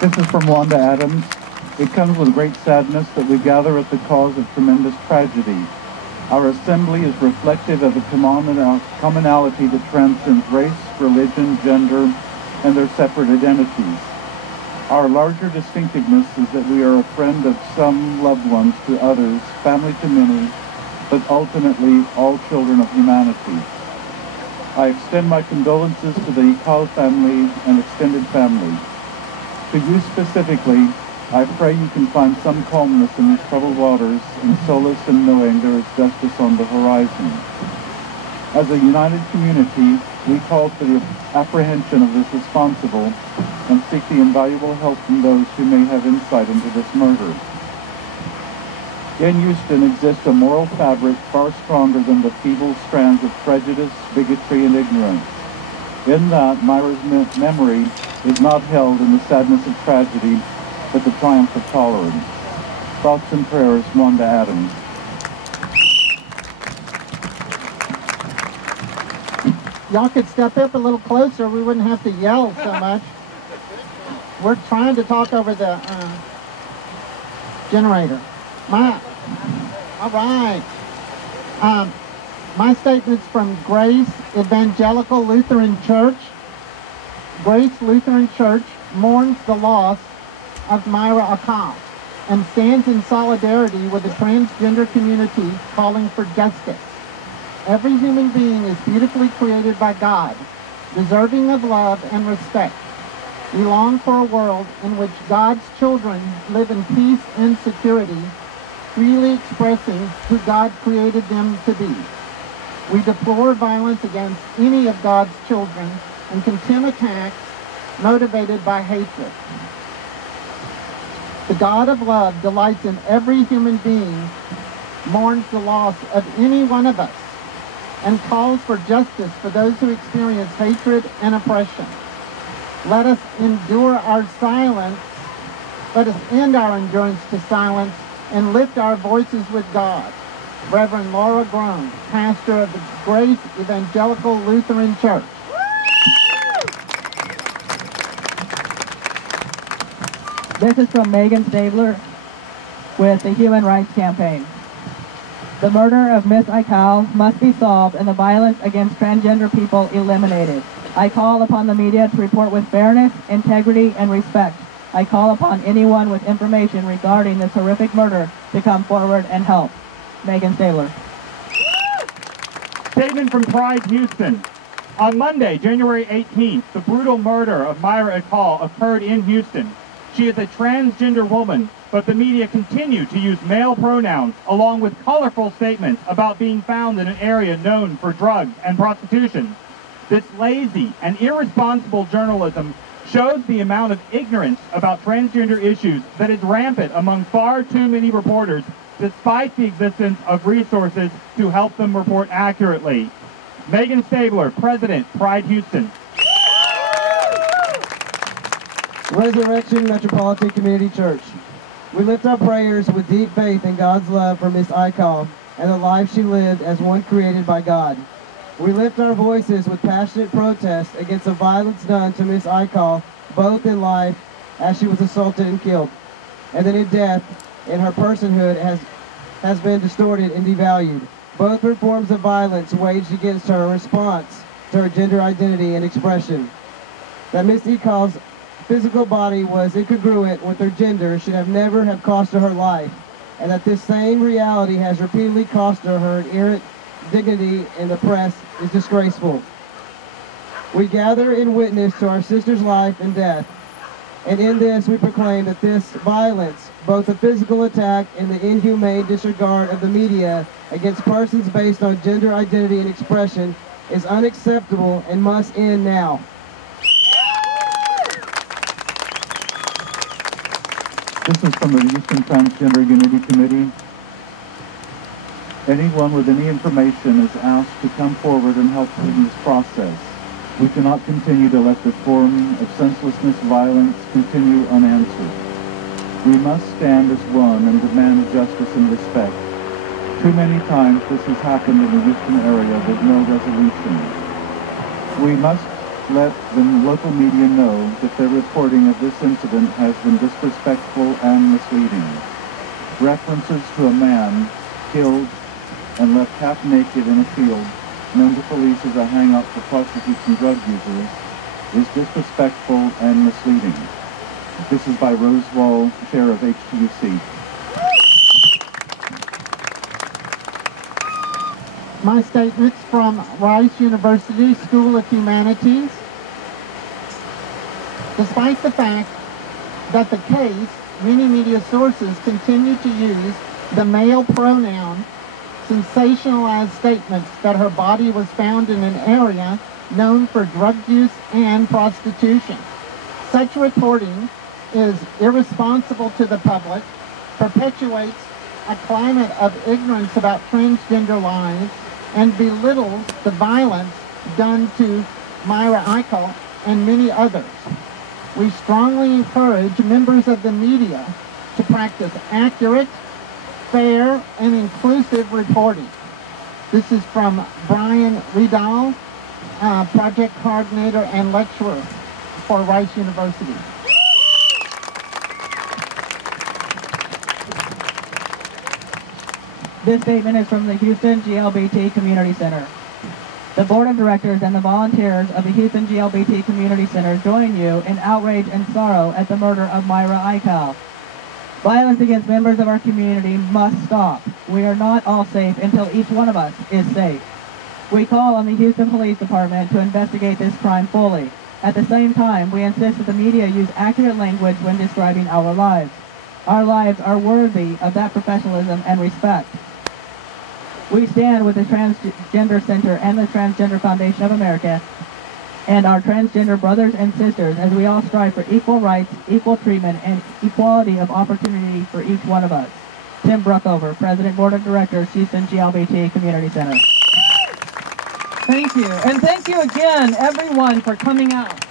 This is from Wanda Adams. It comes with great sadness that we gather at the cause of tremendous tragedy. Our assembly is reflective of a commonality that transcends race, religion, gender, and their separate identities. Our larger distinctiveness is that we are a friend of some loved ones to others, family to many, but ultimately all children of humanity. I extend my condolences to the Ical family and extended family. To you specifically, I pray you can find some calmness in these troubled waters and solace in knowing there is justice on the horizon. As a united community, we call for the apprehension of this responsible and seek the invaluable help from those who may have insight into this murder. In Houston exists a moral fabric far stronger than the feeble strands of prejudice, bigotry, and ignorance. In that, Myra's memory is not held in the sadness of tragedy, but the triumph of tolerance. Thoughts and prayers, Wanda Adams. Y'all could step up a little closer, we wouldn't have to yell so much. We're trying to talk over the generator. All right. My statement's from Grace Evangelical Lutheran Church. Grace Lutheran Church mourns the loss of Myra Ical and stands in solidarity with the transgender community calling for justice. Every human being is beautifully created by God, deserving of love and respect. We long for a world in which God's children live in peace and security, freely expressing who God created them to be. We deplore violence against any of God's children and condemn attacks motivated by hatred. The God of love delights in every human being, mourns the loss of any one of us, and calls for justice for those who experience hatred and oppression. Let us endure our silence. Let us end our endurance to silence and lift our voices with God. Reverend Laura Groan, pastor of the Grace Evangelical Lutheran Church. This is from Megan Stabler with the Human Rights Campaign. The murder of Miss Ical must be solved and the violence against transgender people eliminated. I call upon the media to report with fairness, integrity, and respect. I call upon anyone with information regarding this horrific murder to come forward and help. Megan Stabler. Statement from Pride Houston. On Monday, January 18th, the brutal murder of Myra Ical occurred in Houston. She is a transgender woman, but the media continue to use male pronouns along with colorful statements about being found in an area known for drugs and prostitution. This lazy and irresponsible journalism shows the amount of ignorance about transgender issues that is rampant among far too many reporters, despite the existence of resources to help them report accurately. Megan Stabler, President, Pride Houston. Resurrection Metropolitan Community Church. We lift our prayers with deep faith in God's love for Miss Ical and the life she lived as one created by God. We lift our voices with passionate protest against the violence done to Miss Ical, both in life as she was assaulted and killed, and then in death, and her personhood has been distorted and devalued. Both were forms of violence waged against her in response to her gender identity and expression. That Miss Ical's physical body was incongruent with her gender should have never have cost her life, and that this same reality has repeatedly cost her inherent dignity in the press is disgraceful. We gather in witness to our sister's life and death, and in this we proclaim that this violence, both the physical attack and the inhumane disregard of the media against persons based on gender identity and expression, is unacceptable and must end now. This is from the Houston Transgender Unity Committee. Anyone with any information is asked to come forward and help in this process. We cannot continue to let the form of senselessness violence continue unanswered. We must stand as one and demand justice and respect. Too many times this has happened in the Houston area with no resolution. We must let the local media know that their reporting of this incident has been disrespectful and misleading. References to a man killed and left half naked in a field known to police as a hangout for prostitutes and drug users is disrespectful and misleading. This is by Rose Wall, Chair of HTUC. My statements from Rice University School of Humanities. Despite the fact that the case, many media sources continue to use the male pronoun, sensationalized statements that her body was found in an area known for drug use and prostitution. Such reporting is irresponsible to the public, perpetuates a climate of ignorance about transgender lives, and belittles the violence done to Myra Ical and many others. We strongly encourage members of the media to practice accurate, fair, and inclusive reporting. This is from Brian Riedel, project coordinator and lecturer for Rice University. This statement is from the Houston GLBT Community Center. The Board of Directors and the volunteers of the Houston GLBT Community Center join you in outrage and sorrow at the murder of Myra Ical. Violence against members of our community must stop. We are not all safe until each one of us is safe. We call on the Houston Police Department to investigate this crime fully. At the same time, we insist that the media use accurate language when describing our lives. Our lives are worthy of that professionalism and respect. We stand with the Transgender Center and the Transgender Foundation of America and our transgender brothers and sisters as we all strive for equal rights, equal treatment, and equality of opportunity for each one of us. Tim Bruckover, President, Board of Directors, Houston GLBT Community Center. Thank you. And thank you again, everyone, for coming out.